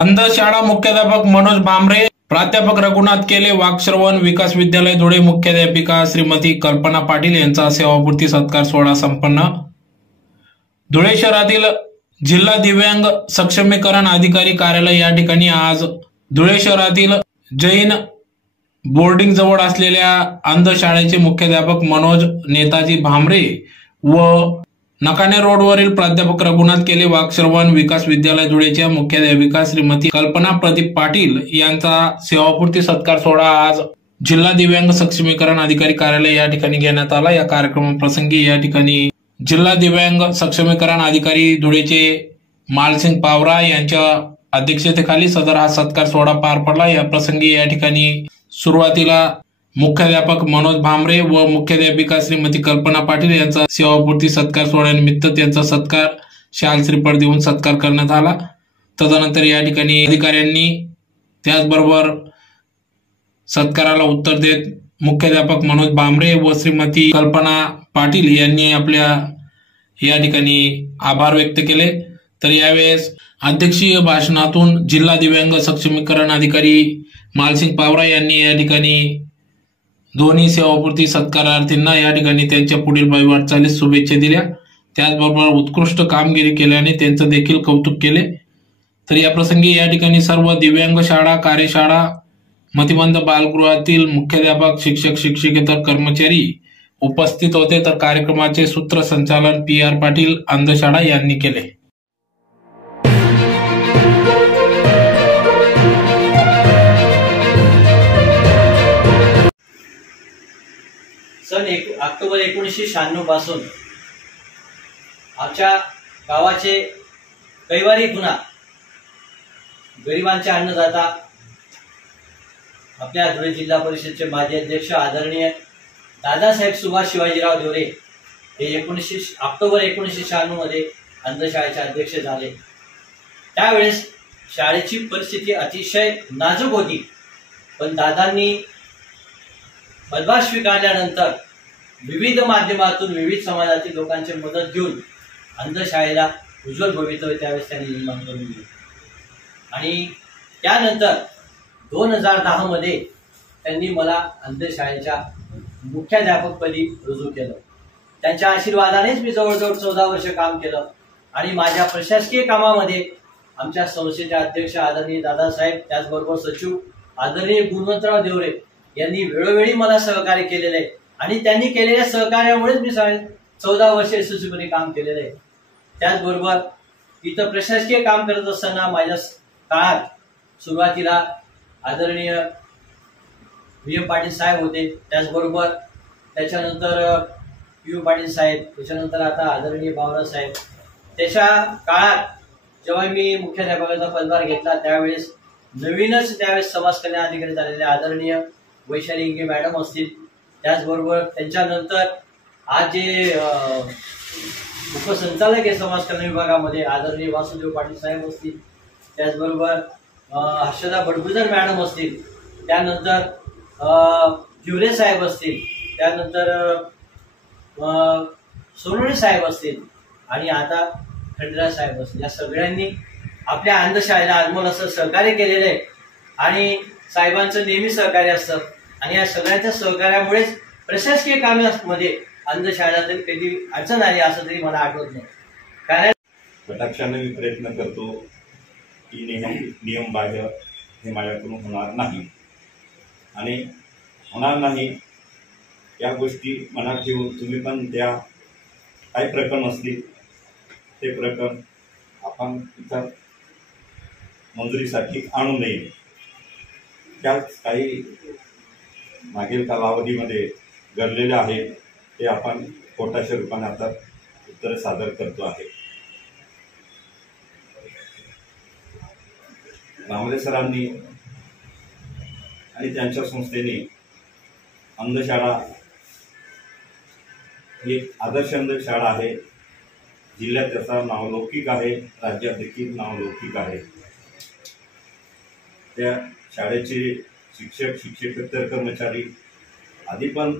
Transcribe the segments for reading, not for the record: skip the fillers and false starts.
अंधशाळा मुख्याध्यापक मनोज भामरे, प्राध्यापक रघुनाथ केले, वाक्श्रवण विकास विद्यालय धुळे, मुख्याध्यापिका श्रीमती कल्पना पाटील यांचा सेवापूर्ती सत्कार सोहळा संपन्न। धुळे शहरातील जिल्हा दिव्यांग सक्षमीकरण अधिकारी कार्यालय या ठिकाणी आज धुळे शहरातील जैन बोर्डिंग जवळ असलेल्या अंधशाळेचे मुख्याध्यापक मनोज नेताजी भामरे व नकाणे रोडवरील प्राध्यापक रघुनाथ केले, वाक्श्रवण विकास विद्यालय धुळेच्या मुख्याध्यापिका श्रीमती कल्पना प्रदीप पाटील यांचा सेवापूर्ती सत्कार सोहळा आज जिल्हा दिव्यांग सक्षमीकरण अधिकारी कार्यालय या ठिकाणी घेण्यात आला। या कार्यक्रमाप्रसंगी या ठिकाणी जिल्हा दिव्यांग सक्षमीकरण अधिकारी धुळेचे मालसिंग पावरा यांच्या अध्यक्षतेखाली सदर हा सत्कार सोहळा पार पडला। या प्रसंगी या ठिकाणी सुरुवातीला मुख्याध्यापक मनोज भामरे व मुख्याध्यापिका श्रीमती कल्पना पाटील यांचा सेवापूर्ती सत्कार सोहळ्यानिमित्त त्यांचा सत्कार शाल श्रीफळ देऊन सत्कार करण्यात आला। तदनंतर या ठिकाणी अधिकाऱ्यांनी त्याचबरोबर सत्काराला उत्तर देत मुख्याध्यापक मनोज भामरे व श्रीमती कल्पना पाटील यांनी आपल्या या ठिकाणी आभार व्यक्त केले। तर यावेळेस अध्यक्षीय भाषणातून जिल्हा दिव्यांग सक्षमीकरण अधिकारी मालसिंग पावरा यांनी या ठिकाणी दोन्ही सेवापूर्ती सत्कारार्थींना या ठिकाणी त्यांच्या पुढील वाटचालीस शुभेच्छा दिल्या। त्याचबरोबर उत्कृष्ट कामगिरी केल्याने त्यांचं देखील कौतुक केले। तर या प्रसंगी या ठिकाणी सर्व दिव्यांग शाळा, कार्यशाळा, मतिमंद बालगृहातील मुख्याध्यापक, शिक्षक, शिक्षकेतर कर्मचारी उपस्थित होते। तर कार्यक्रमाचे सूत्रसंचालन PR पाटील अंधशाळा यांनी केले। सन ऑक्टोबर 1996 पासून आमच्या गावाचे कैवारी खुना गरिबांचे अन्नदाता आपल्या धुळे जिल्हा परिषदेचे माजी अध्यक्ष आदरणीय दादासाहेब सुभाष शिवाजीराव देवरे हे ऑक्टोबर 1996 मध्ये अंधशाळेचे अध्यक्ष झाले। त्यावेळेस शाळेची परिस्थिती अतिशय नाजूक होती, पण दादांनी पदभार स्वीकारल्यानंतर विविध माध्यमातून विविध समाजातील लोकांची मदत घेऊन अंधशाळेला उज्ज्वल भवितव्य त्यावेळेस त्यांनी निर्माण करून दिले। आणि त्यानंतर 2010 मध्ये त्यांनी मला अंधशाळेच्या मुख्याध्यापकपदी रुजू केलं। त्यांच्या आशीर्वादानेच मी जवळजवळ 14 वर्ष काम केलं आणि माझ्या प्रशासकीय कामामध्ये आमच्या संस्थेचे अध्यक्ष आदरणीय दादासाहेब, त्याचबरोबर सचिव आदरणीय गुणवंतराव देवरे यांनी वेळोवेळी मला सहकार्य केलेले आहे आणि त्यांनी केलेल्या सहकार्यामुळेच मी 14 वर्ष यशस्वीपणे काम केलेले आहे। त्याचबरोबर इथं प्रशासकीय काम करत असताना माझ्या काळात सुरुवातीला आदरणीय VM पाटील साहेब होते, त्याचबरोबर त्याच्यानंतर PU पाटील साहेब, त्याच्यानंतर आता आदरणीय बावरा साहेब। त्याच्या काळात जेव्हा मी मुख्याध्यापकाचा पदभार घेतला त्यावेळेस नवीनच त्यावेळेस समाज कल्याण अधिकारी झालेले आदरणीय वैशाली इंगे मॅडम असतील, त्याचबरोबर त्यांच्यानंतर आज जे उपसंचालक आहे समाज कल्याण विभागामध्ये आदरणीय वासुदेव पाटील साहेब असतील, त्याचबरोबर हर्षदा बडगुजर मॅडम असतील, त्यानंतर ज्युरे साहेब असतील, त्यानंतर सोनवणे साहेब असतील आणि आता खंडराज साहेब असतील। या सगळ्यांनी आपल्या अंधशाळेला अनमोल असं सहकार्य केलेलं आहे आणि साहेबांचं नेहमी सहकार्य असतं आणि या सगळ्यांच्या सहकार्यामुळेच प्रशासकीय कामामध्ये अंधशाळेला तरी कधी अडचण आली असं तरी मला आठवत नाही। कारण कटाक्षाने मी प्रयत्न करतो की नियम बाह्य हे माझ्याकडून होणार नाही आणि होणार नाही या गोष्टी मनात ठेवून तुम्ही पण त्या काही प्रकरण असतील ते प्रकरण आपण इथं मंजुरीसाठी आणू नये। त्याच काही मागील कालावधीमध्ये घडलेले आहे ते आपण कोर्टाच्या रूपाने आता उत्तर सादर करतो आहे। भामरे सरांनी आणि त्यांच्या संस्थेने अंधशाळा ही आदर्श अंधशाळा आहे, जिल्ह्यात त्याचा नावलौकिक आहे, राज्यात देखील नावलौकिक आहे। त्या शाळेचे शिक्षक, शिक्षकेतर कर्मचारी आधी पण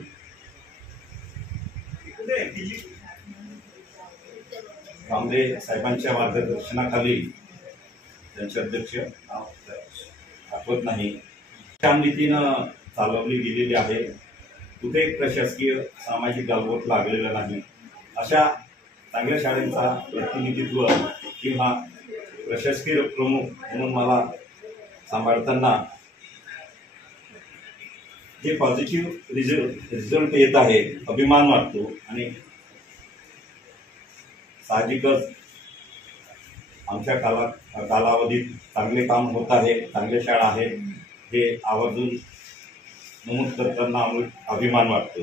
भामरे साहेबांच्या मार्गदर्शनाखाली त्यांचे अध्यक्ष आठवत नाही, छान रीतीनं चालवली गेलेली आहे. कुठे प्रशासकीय सामाजिक गालबोट लागलेला नाही. अशा चांगल्या शाळेचा प्रतिनिधित्व किंवा प्रशासकीय प्रमुख म्हणून मला सांभाळताना जे पॉझिटिव्ह रिझल्ट येत आहे, अभिमान वाटतो. आणि साहजिकच आमच्या कालावधीत चांगले काम होत आहे, चांगली शाळा आहे, हे आवर्जून नमूद करताना अभिमान वाटतो.